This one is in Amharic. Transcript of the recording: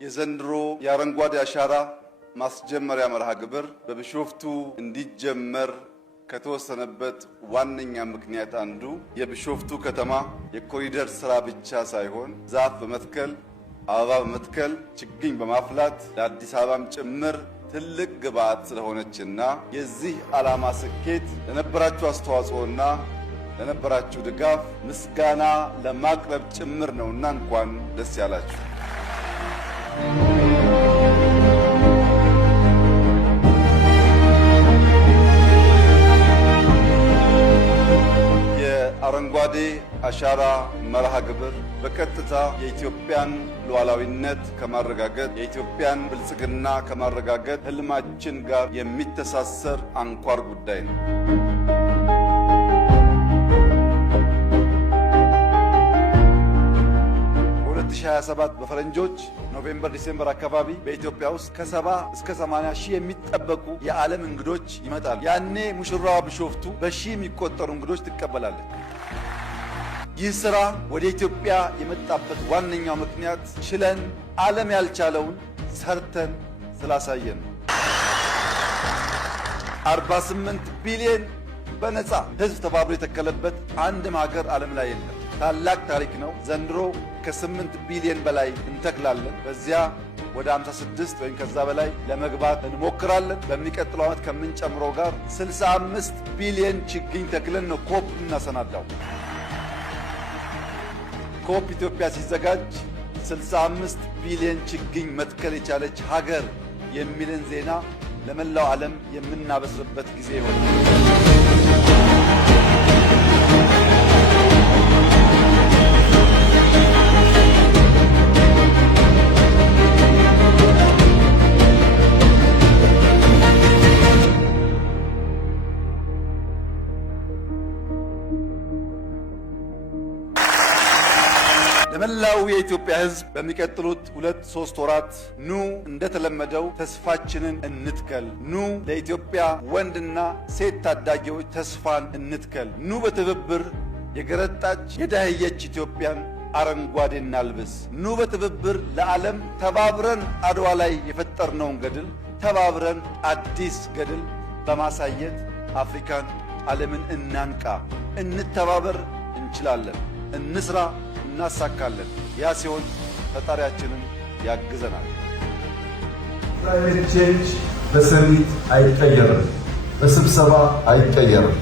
የዘንድሮ የአረንጓዴ አሻራ ማስጀመሪያ መርሃ ግብር በቢሾፍቱ እንዲጀመር ከተወሰነበት ዋነኛ ምክንያት አንዱ የቢሾፍቱ ከተማ የኮሪደር ስራ ብቻ ሳይሆን ዛፍ በመትከል አበባ በመትከል ችግኝ በማፍላት ለአዲስ አበባም ጭምር ትልቅ ግብዓት ስለሆነችና የዚህ ዓላማ ስኬት ለነበራችሁ አስተዋጽኦና ለነበራችሁ ድጋፍ ምስጋና ለማቅረብ ጭምር ነውና እንኳን ደስ ያላችሁ። የአረንጓዴ አሻራ መርሃ ግብር በቀጥታ የኢትዮጵያን ሉዓላዊነት ከማረጋገጥ የኢትዮጵያን ብልጽግና ከማረጋገጥ ህልማችን ጋር የሚተሳሰር አንኳር ጉዳይ ነው። በ2027 በፈረንጆች ኖቬምበር ዲሴምበር አካባቢ በኢትዮጵያ ውስጥ ከ70 እስከ 80 ሺህ የሚጠበቁ የዓለም እንግዶች ይመጣሉ። ያኔ ሙሽራዋ ቢሾፍቱ በሺህ የሚቆጠሩ እንግዶች ትቀበላለች። ይህ ስራ ወደ ኢትዮጵያ የመጣበት ዋነኛው ምክንያት ችለን ዓለም ያልቻለውን ሰርተን ስላሳየን ነው። 48 ቢሊዮን በነፃ ህዝብ ተባብሮ የተከለበት አንድም ሀገር ዓለም ላይ የለም። ታላቅ ታሪክ ነው። ዘንድሮ ከ8 ቢሊዮን በላይ እንተክላለን። በዚያ ወደ 56 ወይም ከዛ በላይ ለመግባት እንሞክራለን። በሚቀጥለው ዓመት ከምንጨምረው ጋር 65 ቢሊዮን ችግኝ ተክለን ነው ኮፕ እናሰናዳው። ኮፕ ኢትዮጵያ ሲዘጋጅ 65 ቢሊዮን ችግኝ መትከል የቻለች ሀገር የሚልን ዜና ለመላው ዓለም የምናበስርበት ጊዜ ይሆናል። ለመላው የኢትዮጵያ ሕዝብ በሚቀጥሉት 2-3 ወራት ኑ እንደተለመደው ተስፋችንን እንትከል። ኑ ለኢትዮጵያ ወንድና ሴት ታዳጊዎች ተስፋን እንትከል። ኑ በትብብር የገረጣች የዳህየች ኢትዮጵያን አረንጓዴ እናልብስ። ኑ በትብብር ለዓለም ተባብረን አድዋ ላይ የፈጠርነውን ገድል ተባብረን አዲስ ገድል በማሳየት አፍሪካን፣ ዓለምን እናንቃ። እንተባበር፣ እንችላለን። እንስራ፣ እናሳካለን። ያ ሲሆን ፈጣሪያችንን ያግዘናል። ክላይሜት ቼንጅ በሰሚት አይቀየርም፣ በስብሰባ አይቀየርም።